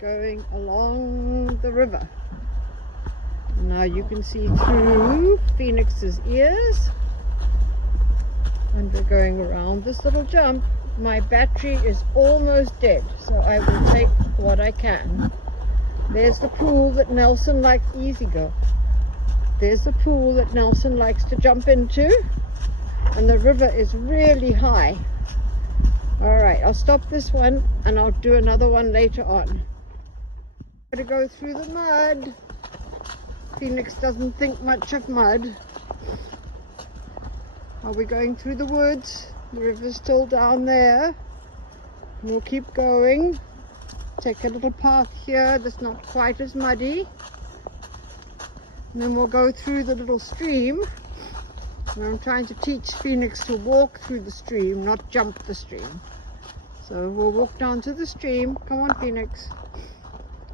going along the river. Now you can see through Phoenix's ears, and we're going around this little jump. My battery is almost dead, so I will take what I can. There's the pool that Nelson likes. Easy go. There's the pool that Nelson likes to jump into, and the river is really high. Alright, I'll stop this one and I'll do another one later on. I'm going to go through the mud. Phoenix doesn't think much of mud. Are we going through the woods? The river's still down there. We'll keep going. Take a little path here that's not quite as muddy. And then we'll go through the little stream. And I'm trying to teach Phoenix to walk through the stream, not jump the stream. So we'll walk down to the stream. Come on, Phoenix.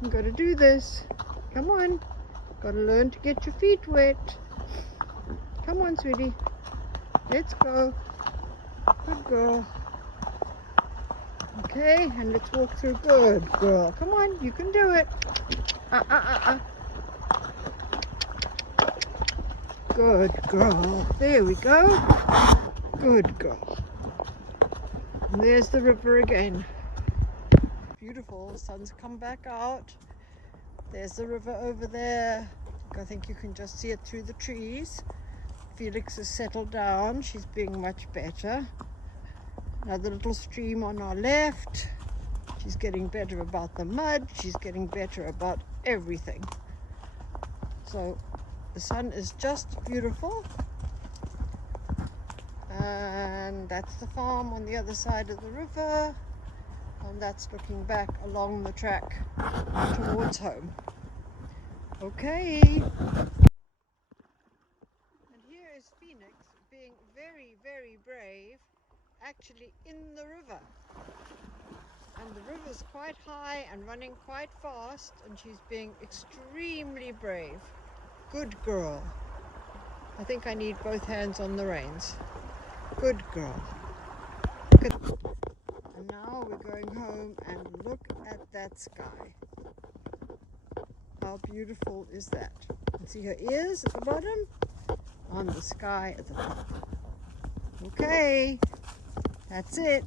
You've got to do this. Come on. Got to learn to get your feet wet. Come on, sweetie. Let's go. Good girl. Okay, and let's walk through. Good girl. Come on, you can do it. Good girl. There we go. Good girl. And there's the river again. Beautiful. The sun's come back out. There's the river over there. I think you can just see it through the trees. Felix has settled down. She's being much better. Another little stream on our left. She's getting better about the mud. She's getting better about everything. So the sun is just beautiful. And that's the farm on the other side of the river. And that's looking back along the track towards home. Okay. And here is Phoenix being very, very brave, actually in the river. And the river's quite high and running quite fast, and she's being extremely brave. Good girl. I think I need both hands on the reins. Good girl. Good. And now we're going home, and look at that sky. How beautiful is that? You see her ears at the bottom? On the sky at the top. Okay, that's it.